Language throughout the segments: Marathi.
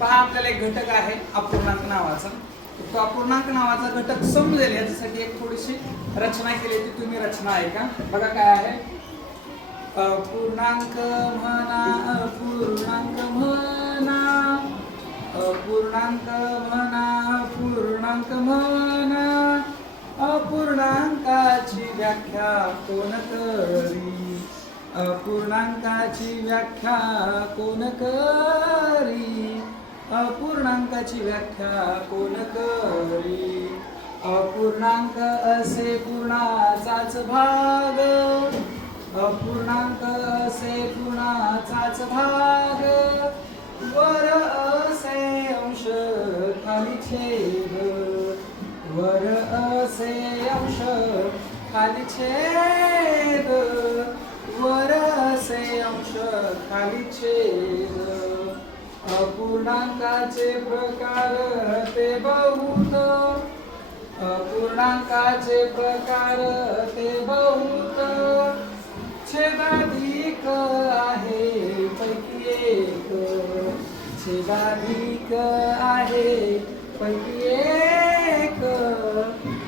पहा आपल्याला एक घटक आहे अपूर्णांक नावाचा. तो अपूर्णांक नावाचा घटक समजेल याच्यासाठी एक थोडीशी रचना केली ती तुम्ही रचना आहे का बघा काय आहे. अपूर्णांक म्हणा अपूर्णांक म्हणा अपूर्णांक म्हणा अपूर्णांक म्हणा अपूर्णांकाची व्याख्या कोण करी अपूर्णांकाची व्याख्या कोण करी अपूर्णांकाची व्याख्या कोण करी. अपूर्णांक असे पूर्णाचाच भाग अपूर्णांक असे पूर्णाचाच भाग वर असे अंश खाली छेद वर असे अंश खाली छेद वर असे अंश खाली छेद. अपूर्णांकाचे प्रकार ते बहुत अपूर्णांकाचे प्रकार ते बहुत छेदाधिक आहे पैकी एक छेदाधिक आहे पैकी एक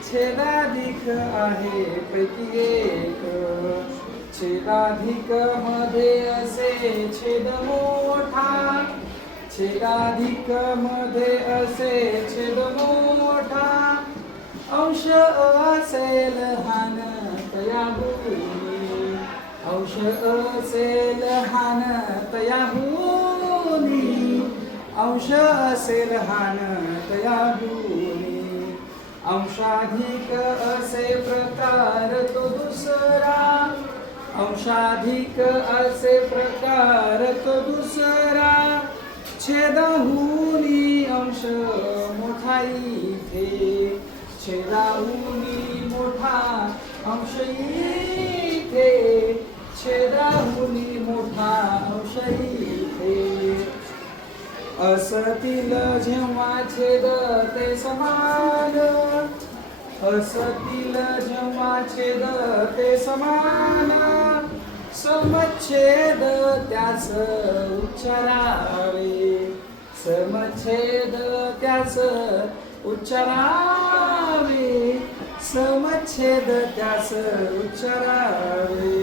छेदाधिक आहे पैकी एक. छेदाधिक मध्ये असे छेद मोठा छेदाधिक मध्ये असे छेद मोठा अंश असे लहान तया भूमी अंश असे लहान तया भूमी अंश असे लहान तया भूमी. अंशाधिक असे प्रकार तो दुसरा अंशाधिक असे प्रकार तो दुसरा छेदाहुनी अंश मोठा इथे छेदाहुनी मोठा अंश इथे छेदाहुनी मोठा अंश इथे. असतील जेव्हा छेद ते समान असतील जेव्हा छेद ते समान समच्छेद त्यास उच्चारावे समच्छेद त्यास उच्चारावे समच्छेद त्यास उच्चारावे.